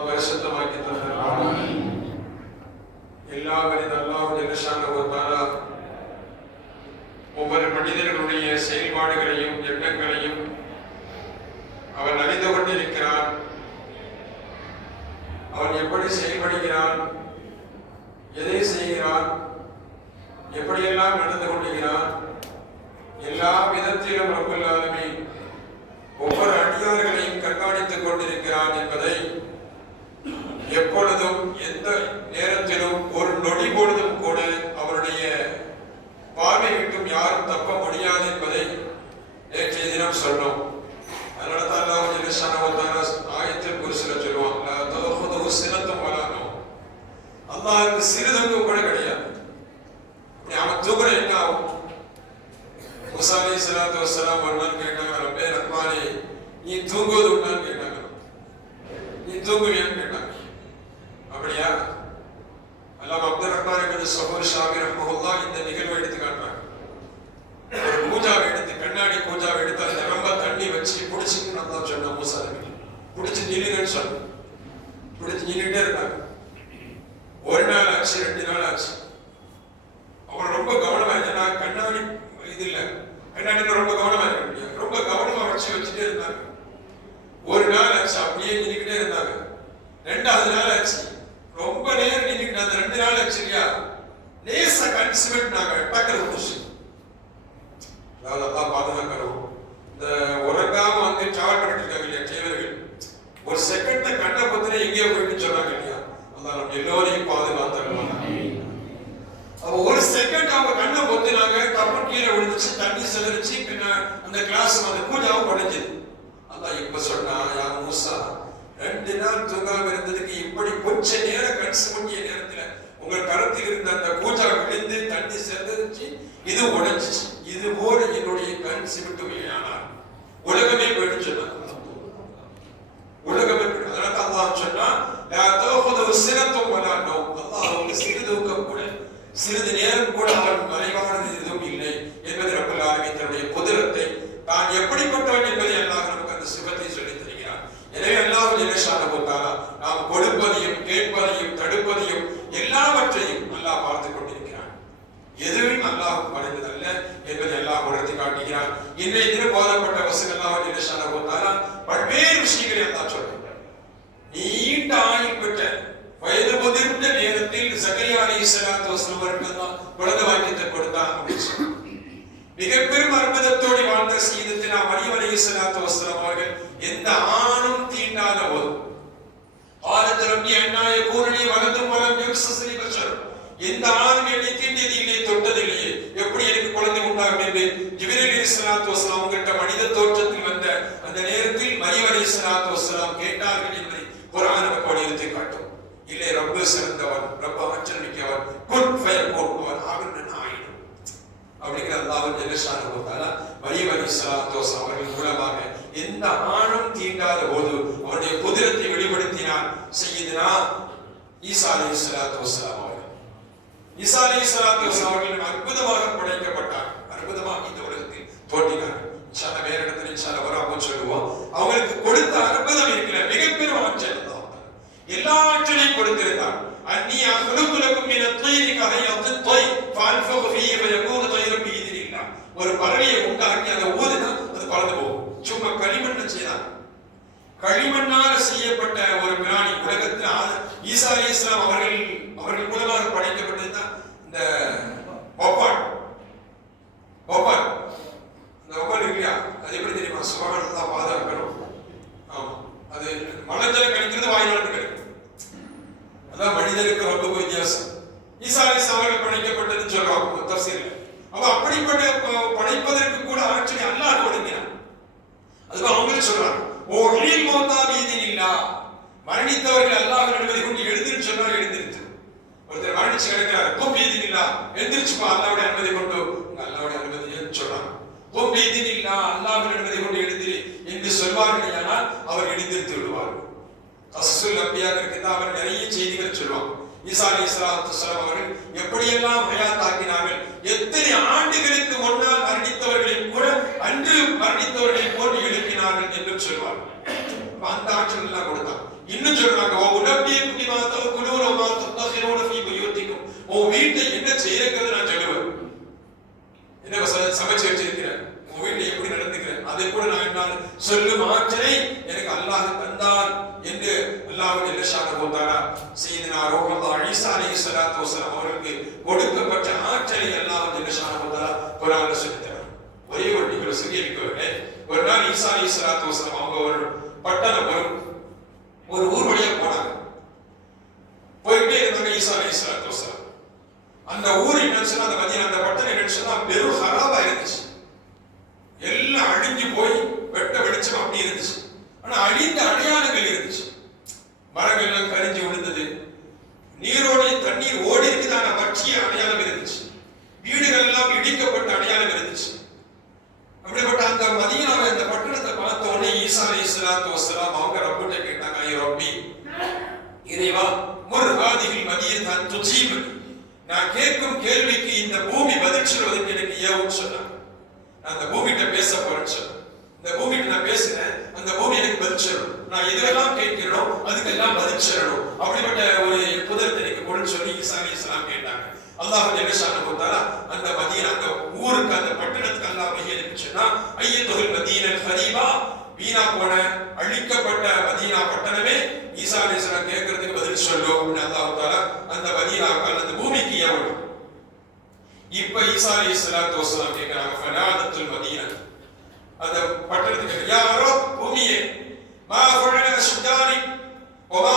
പരിശുദ്ധമാക്കി തന്നെ எல்லாவரின் அல்லாஹ் ஜெல்லஷானஹு தஆலா ஒவ்வொரு மனிதர்களுடைய செயல்பாடுகளையும் எண்ணங்களையும் அவன் அறிந்து கொண்டிருக்கிறான் அவன் எப்படி செயல்படுகிறான் எதை செய்கிறான் எப்படியெல்லாம் நடந்து கொள்கிறான் எல்லா விதத்திலும் ரப்பல் அலி சலாத்து வசலாம் வஸ்ஸலாம் ஒரு நாள் கேட்டாங்க ரப்பே ரஹ்மானே நீ தூங்குவது உண்டான்னு கேட்டாங்க. நீ தூங்குவியான்னு கேட்டாங்க. அப்படியா? அல்லாம் அப்துல் ரஹ்மான் இப்னு சபூர் ஷாமி ரஹ்மஹுல்லா இந்த நிகழ்வை எடுத்து காட்டுறாங்க. ஒரு பூஜாவை எடுத்து கண்ணாடி பூஜாவை எடுத்து அந்த ரொம்ப தண்ணி வச்சு புடிச்சுன்னு நான் தான் சொன்னேன் மூசா நபி புடிச்சு நில்லுங்கன்னு சொன்னேன் புடிச்சு நின்றுட்டே இருந்தாங்க. ஒரு நாள் ஆச்சு ரெண்டு நாள் ஆச்சு அவர் ரொம்ப கவனமா ஏன்னா கண்ணாடி இது இல்ல கண்ணாடியில ரொம்ப கவனமா இருக்க முடியாது ரொம்ப கவனமா வச்சு வச்சுட்டே இருந்தாங்க ஒரு நாள் ஆச்சு அப்படியே நின்றுக்கிட்டே இருந்தாங்க ரெண்டாவது நாள் ஆச்சு ரொம்ப நேரம் நின்றுக்கிட்டு அந்த ரெண்டு நாள் ஆச்சு இல்லையா லேச கன்சிமெண்ட் நாங்க டக்குனு முடிச்சு அதாவது அல்லா பாதுகாக்கிறோம் இந்த உறங்காம வந்து டிராவல் பண்ணிட்டு இருக்காங்க இல்லையா டிரைவர்கள் ஒரு செகண்ட்ல கண்ணை பத்தின போயிட்டு சொன்னாங்க இல்லையா நம்ம எல்லோரையும் பாதுகாத்தரலாம் ஒரு செகண்ட் அவங்க கண்ணை பொத்தினாங்க கப்பு கீழே விழுந்துச்சு தண்ணி செதறிச்சு பின்ன அந்த கிளாஸ் அந்த பூஜாவும் உடைஞ்சது அதான் இப்ப சொன்னா யார் மூசா? ரெண்டு நாள் தூங்காம இருந்ததுக்கு இப்படி கொஞ்ச நேரம் கன்சு முடிய நேரத்துல உங்க கருத்தில் இருந்த அந்த பூஜா விழுந்து தண்ணி செதறிச்சு இது உடைஞ்சிச்சு. இது போல என்னுடைய கண் சிமிட்டு ஆனார் போயிட்டு சொன்னாங்க உலகமே போயிட்டு அதனால தான் அல்லாஹ் சொன்னா லா தஅஹுது சினத்தும் வலா நௌம் அல்லாஹ் அவங்க சிறிதூக்கம் கூட சிறிது நேரம் கூட அவன் மறைவானது எதுவும் இல்லை என்பதை ரப்பல் ஆலமீன் தன்னுடைய குதிரத்தை தான் எப்படிப்பட்டவன் என்பதை அல்லாஹ் நமக்கு அந்த சிவத்தை சொல்லி தருகிறான் எனவே அல்லாஹ் ஜெல்லஷானஹு தஆலா நாம் கொடுப்பதையும் கேட்பதையும் தடுப்பதையும் எல்லாவற்றையும் அல்லாஹ் பார்த்து கொண்டிருக்கிறான் எதுவும் அல்லாஹ் மறைந்ததல்ல என்பதை அல்லாஹ் உணர்த்தி காட்டுகிறான் இன்றைய தினம் போதப்பட்ட வசங்கள் என்ன ஜெல்லஷானஹு தஆலா பல்வேறு விஷயங்களை எல்லாம் சொல்றேன். நீண்ட ஆயுள் பெற்ற வயது முதிர்ந்த நேரத்தில் சகரியா அலி வசனம் வசலம் குழந்தை வாக்கியத்தை கொடுத்தான் அப்படின்னு சொன்னாங்க மிகப்பெரும் அற்புதத்தோடு வாழ்ந்த சீதத்தினா மரியம் அலி வசனம் அவர்கள் எந்த ஆணும் தீண்டாத போது ஆலத்து அண்ணாய கூரணி வலதும் வலம் யுக்ஸஸ்லி பஷர் எந்த ஆணும் என்னை தீண்டியது இல்லை தொட்டதில்லையே எப்படி எனக்கு குழந்தை உண்டாகும் என்று ஜிபிரில் அலி வசலாம் அவங்கள்ட்ட மனித தோற்றத்தில் வந்த அந்த நேரத்தில் மரியம் அலி சலாத்து வசலாம் கேட்டார்கள் என்பதை குரான் நமக்கு வலியுறுத்தி காட்டும். இல்லை ரப்பு சிறந்தவன் ரப்பு ஆற்றல் மிக்கவன் குன் ஃபயர் கோன் அவன் ஆயிடும் அப்படிங்கிற அல்லாஹ் ஜெல்லஷானு போதால மரியம் அலைஹிஸ்ஸலாத்து வஸலாம் அவர்கள் மூலமாக எந்த ஆணும் தீண்டாத போது அவருடைய குதிரத்தை வெளிப்படுத்தினார் செய்யுதுனா ஈசா அலைஹிஸ்ஸலாத்து வஸலாம் அவர்கள். ஈசா அலைஹிஸ்ஸலாத்து வஸலாம் அவர்கள் அற்புதமாக படைக்கப்பட்டார் அற்புதமாக இந்த சில தோன்றினார் வேற இடத்துல இன்ஷா அல்லாஹ் சொல்லுவோம். அவங்களுக்கு கொடுத்த அற்புதம் இருக்கிற மிகப்பெரும் ஆற்றல் தான் எல்லா ஆற்றலையும் கொடுத்திருந்தார் அன்னி அஹ்லுகுலக்கும் மின கதை கஹையத்து தொய் ஃபஅன்ஃபகு ஃபீஹி ஃபயகூனு த்வைரன் பிஇذنில்லாஹ் ஒரு பறவையை உண்டாக்கி அதை ஊதினா அது பறந்து போகும். சும்மா களிமண்ணை செய்யலாம் களிமண்ணால் செய்யப்பட்ட ஒரு பிராணி உலகத்தில் ஈசா அலி இஸ்லாம் அவர்கள் அவர்கள் மூலமாக படைக்கப்பட்டது தான் இந்த ஒப்பான் ஒப்பான் இந்த ஒப்பான் இருக்கு இல்லையா அது எப்படி தெரியுமா? சுவாமி தான் பாதுகாக்கணும் ஆமா. அது மலஜல கழிக்கிறது வாயினால கிடைக்கும். அதான் மனிதனுக்கு ரொம்ப வித்தியாசம். ஈசாரி அலி படைக்கப்பட்டதுன்னு சொல்றாங்க தப்சீர்ல. அப்ப அப்படிப்பட்ட படைப்பதற்கு கூட ஆட்சி அல்லாஹ் கொடுக்கிறான். அதுக்கு அவங்களும் சொல்றாங்க. ஓ ஹீல் மோத்தா வீதி இல்லா மரணித்தவர்கள் அல்லாஹ் அனுமதி கொண்டு எழுந்திருச்சு சொன்னா எழுந்திருச்சு ஒருத்தர் மரணிச்சு கிடக்கிறார். கும் வீதின் இல்லா எழுந்திருச்சுப்பா அல்லாவுடைய அனுமதி கொண்டு. அல்லாவுடைய உம் எதிரில்லா அல்லாவின் என்பதை கொண்டு எழுந்திரி என்று சொல்வார்கள் ஆனால் அவர் எழுந்திருத்து விடுவார்கள். கசுல் அப்பியாக கிதாபில் நிறைய செய்திகள் சொல்லுவாங்க ஈசா அலி இஸ்லாத்து அவர்கள் எப்படியெல்லாம் ஹயாத்தாக்கினார்கள் எத்தனை ஆண்டுகளுக்கு முன்னால் மரணித்தவர்களில் கூட அன்று மரணித்தவர்களை போன்று எழுப்பினார்கள் என்று சொல்வார்கள். அந்த ஆற்றல் எல்லாம் கொடுத்தாங்க இன்னும் சொல்றாங்க ஓ உடம்பியை குடி மாத்தோ குடூர நீ தகிரோட ஃபீ உன் வீட்டை என்ன செய்யறது நான் என்ன சமைச்சு வச்சிருக்கிறேன். உன் வீட்டை எப்படி நடந்துக்கிறேன்? அதை கூட நான் என்னால் சொல்லும் ஆற்றலை எனக்கு அல்லாஹ் தந்தான் என்று அல்லாஹ் எல்லஷாக போத்தாரா செய்தினா ரோகல்லா அழிசா அலி அவருக்கு வசலாம் அவர்களுக்கு கொடுக்கப்பட்ட ஆற்றலை அல்லாஹ் எல்லஷாக போத்தாரா குரான சொல்லித்தரான் ஒரே ஒரு நீங்கள் சொல்லி ஒரு நாள் ஈசா அலி சலாத்து அவங்க ஒரு பட்டணம் வரும் ஒரு ஊர் வழியாக போனாங்க. போயிட்டே இருந்தாங்க ஈசா அலி சலாத்து அந்த ஊர் என்னச்சுன்னா அந்த மதியம் அந்த பட்டம் என்னச்சுன்னா பெரும் ஹராபா இருந்துச்சு. எல்லாம் அழிஞ்சு போய் வெட்ட வெளிச்சம் அப்படி இருந்துச்சு. ஆனா அழிந்த அடையாளங்கள் இருந்துச்சு. மரங்கள் எல்லாம் கரிஞ்சு விழுந்தது நீரோட தண்ணீர் ஓடி இருக்குதான வற்றிய அடையாளம் இருந்துச்சு வீடுகள் எல்லாம் இடிக்கப்பட்ட அடையாளம் இருந்துச்சு அப்படிப்பட்ட அந்த மதியாவை அந்த பட்டணத்தை பார்த்த உடனே ஈசா அலி இஸ்லாத்து வசலாம் அவங்க ரப்பிட்ட கேட்டாங்க ஐயோ ரப்பி இறைவா முர் ஹாதிஹில் மதியத்தான் துஜீபு நான் கேட்கும் கேள்விக்கு இந்த பூமி பதில் சொல்வதற்கு சொன்னாங்க நான் அந்த பூமிகிட்ட பேச போறேன்னு சொன்னேன் இந்த பூமிகிட்ட நான் பேசினேன். அந்த பூமி எனக்கு பதில் சொல்லணும். நான் எதுவெல்லாம் கேட்கிறோம் அதுக்கெல்லாம் பதில் சொல்லணும். அப்படிப்பட்ட ஒரு புதரத்தை எனக்கு கொடுன்னு சொல்லி ஈசா இஸ்லாம் கேட்டாங்க. அல்லாஹ் ஜெகஷான கொடுத்தாரா அந்த மதீனா அந்த ஊருக்கு அந்த பட்டணத்துக்கு அல்லாஹ் வகை சொன்னா ஐயத்துகள் மதீனல் ஹரீபா வீணா போன அழிக்கப்பட்ட மதீனா பட்டணமே ஈசா அலிஸ்லாம் கேட்கறதுக்கு பதில் சொல்லும் அப்படின்னு அல்லாஹ் இப்ப ஈசா அலி இஸ்லாத்து வசலாம் கேட்கிறாங்க ஃபனாதத்துல் மதீனா. அந்த பட்டணத்துக்கு யாரோ பூமியே மா ஃபுல்ல சுத்தானி ஒமா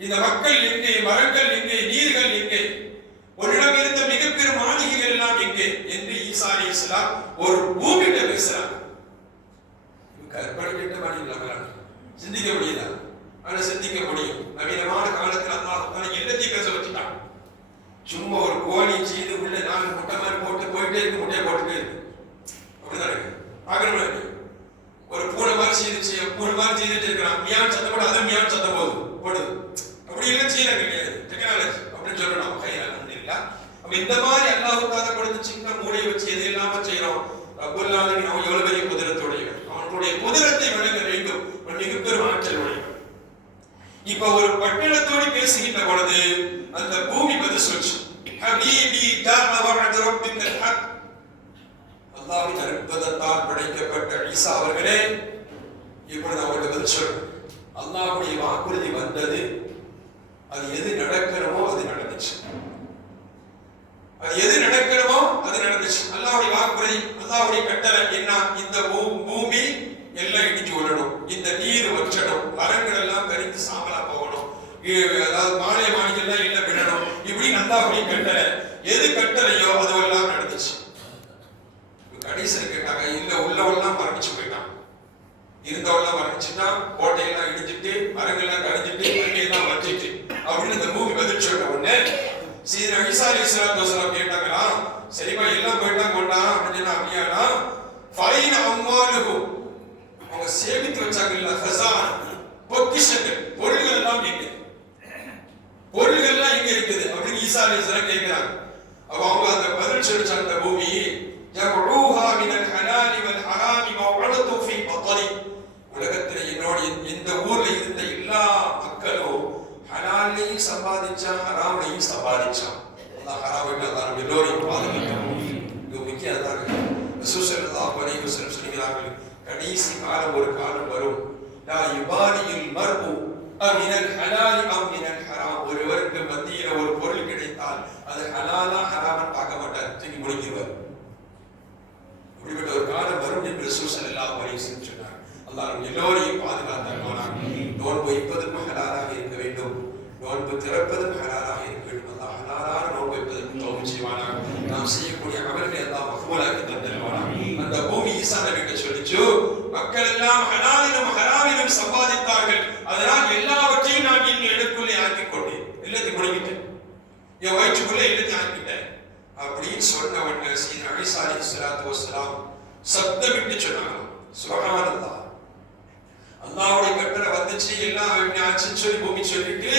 இந்த மக்கள் எங்கே மரங்கள் எங்கே நீர்கள் எங்கே உன்னிடம் இருந்த மிகப்பெரும் மாளிகைகள் எல்லாம் எங்கே என்று ஈசா அலி இஸ்லாம் ஒரு பூமியிட்ட பேசுறாங்க கற்பனை கிட்ட மாட்டீங்களா சிந்திக்க முடியுதா ஆனா சிந்திக்க முடியும் நவீனமான காலத்துல அல்லாஹ் தஆலா எல்லாத்தையும் பேச வச்சுட்டான் சும்மா ஒரு கோழி செய்து உள்ள நாலு முட்டை மாதிரி போட்டு போயிட்டே இருக்கு முட்டையை போட்டுட்டே இருக்கு அப்படிதான் இருக்கு பார்க்கணும் இருக்கு ஒரு பூனை மாதிரி செய்து பூனை மாதிரி செய்து வச்சிருக்கிறான் மியான் சத்தம் போட அதான் மியான் சத்தம் போகுது போடுது அப்படி எல்லாம் செய்யறாங்க கிடையாது டெக்னாலஜி அப்படின்னு சொல்லணும் கையில இல்ல அப்ப இந்த மாதிரி அல்லாஹ் தாலா கொடுத்து சின்ன மூளையை வச்சு எது இல்லாம செய்யறோம் ரப்புல் ஆலமீன் அவன் எவ்வளவு பெரிய குதிரத்துடையவன் அவனுடைய குதிரத்தை வேண்டும் ஒரு மிகப்பெரும் ஆற்றல் உடையவன் இப்ப ஒரு பட்டணத்தோடு பேசுகின்ற பொழுது அந்த பூமி பதில் சொல்லுச்சு. ஹபீபி ஜாம வஅத ரப்பிக்கல் ஹக். அல்லாஹ்வின் அற்புதத்தால் படைக்கப்பட்ட ஈசா அவர்களே இப்பொழுது பதில் சொல்லணும் அல்லாஹ்வுடைய வாக்குறுதி வந்தது. அது எது நடக்கணுமோ அது நடந்துச்சு. அது எது நடக்கணுமோ அது நடந்துச்சு. அல்லாஹ்வுடைய வாக்குறுதி அல்லாஹ்வுடைய கட்டளை என்ன? இந்த பூமி எல்லாம் இடிச்சு விழணும் இந்த நீர் வற்றணும். மரங்கள் எல்லாம் கரிந்து சாம்பலா போகணும். இ- அதாவது மாலை மாணிக்கெல்லாம் எல்லாம் விழணும் இப்படி நல்லா அப்படி கட்டளை எது கட்டளையோ அதுவெல்லாம் நடந்துச்சு. கடைசியில் கேட்டாங்க இல்ல உள்ளவெல்லாம் மரணிச்சு போயிட்டான். இருந்தவெல்லாம் மரணிச்சுன்னா கோட்டையெல்லாம் இடிஞ்சிட்டு மரங்கள்லாம் கடிஞ்சிட்டு மண்டையெல்லாம் வச்சிட்டு அப்படின்னு இந்த பூமி பதில் சொன்ன உடனே சீர விசாரி அலி கேட்டாங்களா சரிப்பா எல்லாம் போயிட்டா கொண்டா அப்படின்னு சொன்னா அப்படியானா ஃபைன் அம்மாலுகு அவங்க சேமித்து வச்சாங்கல்ல ஹசான் பொக்கிஷங்கள் பொருள்கள் எல்லாம் எங்க பொருள்கள் எல்லாம் எங்க இருக்குது அப்படின்னு ஈசா அலி இஸ்லாம் கேட்கிறாங்க. அப்ப அவங்க அந்த பதில் சொல்லிச்சு அந்த பூமி ஜம்ஊஹா மினல் ஹலாலி வல் ஹராமி மௌஅதது ஃபீ பத்னி உலகத்துல என்னோட இந்த- இந்த ஊர்ல இருந்த எல்லா மக்களும் ஹலாலையும் சம்பாதிச்சா ஹராமையும் சம்பாதிச்சான் அல்லாஹ் ஹராமை அல்லாஹ் நம்ம எல்லோரையும் பாதுகாக்கணும் இது முக்கியம் அதான் ரசூலுல்லாஹி அலைஹி வஸல்லம் சொல்கிறார்கள் கடைசி காலம் ஒரு காலம் வரும் லா யுபாரியில் மர்பு அமினல் ஹலாலி அம் மினல் ஹராம் ஒருவருக்கு மத்தியில ஒரு பொருள் கிடைத்தால் அது ஹலாலா ஹராமன் பார்க்க மாட்டார் தூக்கி முடிஞ்சிருவார் இப்படிப்பட்ட ஒரு காலம் வரும் என்று ரசூல் எல்லாம் வரையும் சொன்னார் எல்லோரையும் பாதுகாத்தார் நோன்பு வைப்பதும் ஹலாலாக இருக்க வேண்டும். நோன்பு திறப்பதும் ஹலாலாக இருக்க வேண்டும். அல்லாஹ் ஹலாலான நோன்பு வைப்பதற்கு தோல்வி செய்வானாக. நாம் செய்யக்கூடிய அமல்களை எல்லாம் மகமூலாக்கி தந்திருவானாக அந்த பூமி ஈசா நபிகிட்ட சொல்லிச்சு மக்கள் எல்லாம் ஹலாலிலும் ஹராமிலும் சம்பாதித்தார்கள் அதனால் எல்லாவற்றையும் நான் என் எடுக்குள்ளே ஆக்கிக் கொண்டேன் எல்லாத்தையும் முடிக்கிட்டேன் என் வயிற்றுக்குள்ளே எல்லாத்தையும் ஆக்கிட்டேன். அப்படின்னு சொன்ன உடனே சீன அலிசா அலி சலாத்து வசலாம் சப்தமிட்டு சொன்னாங்க சுபஹானல்லாஹ். அல்லாவுடைய கட்டளை வந்துச்சு எல்லாம் ஆச்சுன்னு சொல்லி பூமி சொல்லிட்டு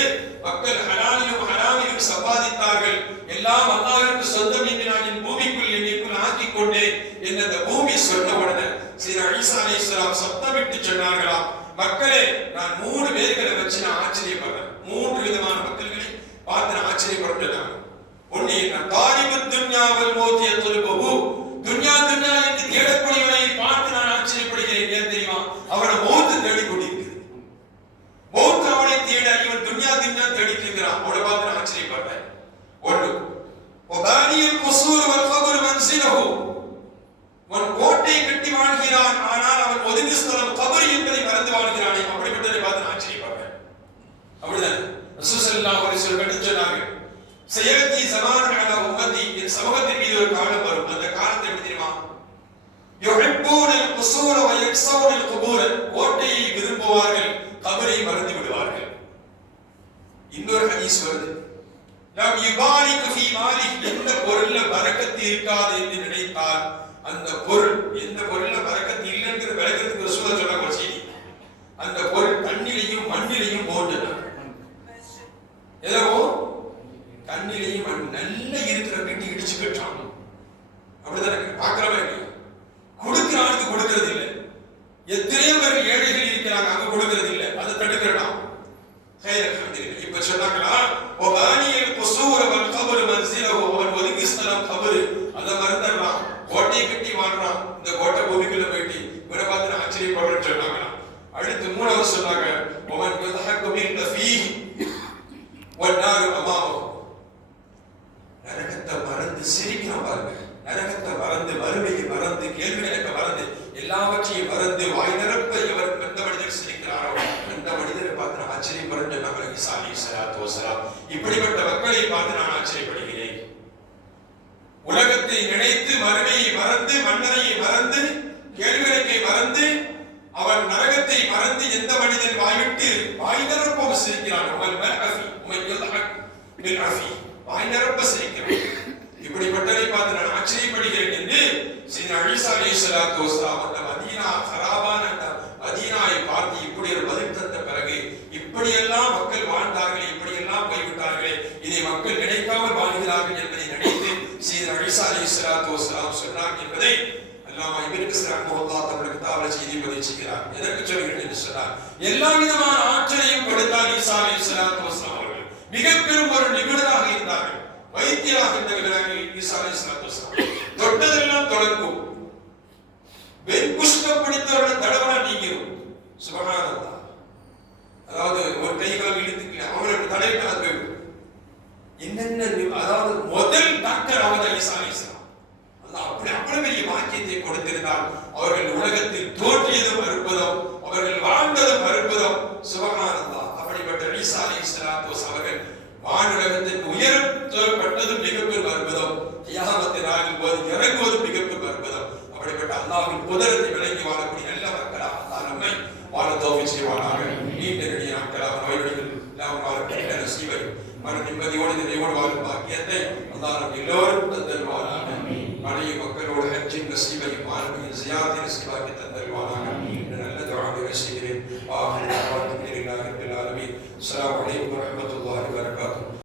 மக்கள் ஹலாலிலும் ஹலாலிலும் சம்பாதித்தார்கள். எல்லாம் அல்லாவிற்கு சொந்தம் என்று நான் என் பூமிக்குள் என்னைக்குள் ஆக்கி கொண்டேன் என்று அந்த பூமி சொன்ன உடனே ஸ்ரீ அலிசா அலி சப்தமிட்டு சொன்னார்களாம். மக்களே நான் மூணு பேர்களை வச்சு நான் ஆச்சரியப்படுறேன். மூன்று விதமான மக்கள்களை பார்த்து நான் ஆச்சரியப்படுறேன் ஒன்னு என்ன தாரிபு துன்யாவல் மோதிய சொன்னாங்க செயலத்தி என் சமூகத்தின் மீது ஒரு காலம் வரும். அந்த காலத்தை எப்படி தெரியுமா? குசூர வ குபூர. கோட்டையை விரும்புவார்கள் கபரை மறந்து விடுவார்கள். இன்னொரு ஹதீஸ் வருது. நாம் யுபாரிக்கு ஃபீ மாலி எந்த பொருள்ல பரக்கத்து இருக்காது என்று நினைத்தால் அந்த பொருள் எந்த பொருள்ல பரக்கத்து இல்லைங்கிற விளக்கத்துக்கு ரசூலா சொன்ன ஒரு செய்தி அந்த பொருள் தண்ணிலையும் மண்ணிலையும் போன்றது எதோ தண்ணிலையும் மண் நல்ல இருக்கிற கட்டி இடிச்சு கட்டுறான் அப்படிதானே பாக்குறவன் இல்லையா கொடுக்கிற ஆளுக்கு கொடுக்கிறது இல்லை எத்தனையோ பேர் ஏழைகள் இருக்கிறாங்க அங்க கொடுக்கிறது இல்லை அதை தடுக்கிறடா இப்ப சொன்னாங்களா ஒபானியல் குசூர வல் கபர் மன்சிலஹு அவன் ஒதுங்கி ஸ்தலம் கபர் அத மறந்துடுறான் கோட்டை கட்டி வாழ்றான் இந்த கோட்டை பூமிக்குள்ள போயிட்டு இவரை பார்த்து நான் ஆச்சரியப்படுறேன்னு சொன்னாங்களா அடுத்து மூணாவது சொன்னாங்க அவன் யதஹக்கு மின் ஃபீஹி வன்னாரு அமாமஹு நரகத்தை மறந்து சிரிக்கிறான் பாருங்க நரகத்தை மறந்து வறுமையை மறந்து கேள்வி கணக்க மறந்து எல்லாவற்றையும் மறந்து வாய் நிரப்ப எவர் எந்த மனிதர் சிரிக்கிறாரோ அந்த மனிதரை பார்த்து நான் ஆச்சரியப்படுறேன் நபர் ஈசா அலி சலாத்து வசலாம் இப்படிப்பட்ட மக்களை பார்த்து நான் ஆச்சரியப்படுகிறேன் உலகத்தை நினைத்து மறுமையை மறந்து மன்னனையை மறந்து கேள்வி மறந்து அவன் நரகத்தை மறந்து எந்த மனிதன் வாய்விட்டு வாய் நிரப்ப சிரிக்கிறான் உமல் வாய் நிரப்ப சிரிக்கிறான் இப்படிப்பட்டதை பார்த்து நான் ஆச்சரியப்படுகிறேன் என்று ஸ்ரீ அழிசா அலி சலாத்து வஸ்லாம் அந்த மதீனா ஹராபான அந்த மதீனாவை பார்த்து இப்படி ஒரு பதில் தந்த பிறகு இப்படியெல்லாம் மக்கள் வாழ்ந்தார்களே இப்படியெல்லாம் போய்விட்டார்களே இதை மக்கள் நினைக்காமல் வாழ்கிறார்கள் என்பதை நினைத்து ஸ்ரீ அலி சலாத்து வசலாம் சொன்னார் என்பதை அல்லாமா இவருக்கு கஸீர் ரஹ்மத்துல்லாஹ் தன்னுடைய தாவல செய்தி பதிச்சிக்கிறார் எதற்கு சொல்கிறேன் என்று சொன்னார் எல்லா விதமான ஆற்றலையும் கொடுத்தார் ஈசா அலி சலாத்து வசலாம் அவர்கள். மிக பெரும் ஒரு நிபுணராக இருந்தார்கள். வைத்தியராக இருந்தவர்கள் ஈசா அலி சலாத்து வசலாம் தொட்டதெல்லாம் தொடங்கும். வெண்குஷ்டம் பிடித்தவர்கள் தடவனா நீங்கிரும் சுபஹானல்லாஹ் அதாவது ஒரு கை கால் இழுத்துக்கல அவங்களுக்கு தடையிட்டு அது போயிடும் என்னென்ன நி- அதாவது முதல் டாக்டர் அவங்க ஈசா அலைஹிஸ்ஸலாம் அல்லாஹ் அப்படி அவ்வளவு பெரிய வாக்கியத்தை கொடுத்திருந்தால் அவர்கள் உலகத்தில் தோற்றியதும் அற்புதம் அவர்கள் வாழ்ந்ததும் அற்புதம் சுபகானந்தா அப்படிப்பட்ட ஈசா அலைஹிஸ்ஸலாத்து வஸலாம் அவர்கள் வானுலகத்திற்கு உயர்த்தப்பட்டதும் மிகப்பெரும் அற்புதம் கியாமத்து நாளில் போது மிகப்பெரும் அற்புதம். அப்படிப்பட்ட அல்லாவின் குதிரத்தை விளங்கி வாழக்கூடிய நல்ல மக்களாக அல்லா நம்மை வாழ தோல்வி செய்வானாக. நீண்ட நெடிய நாட்களாக நோய்நொடிகள் இல்லாமல் வாழக்கூடிய நசீவை மன நிம்மதியோடு நிறைவோடு வாழும் பாக்கியத்தை அல்லா நம் எல்லோரும்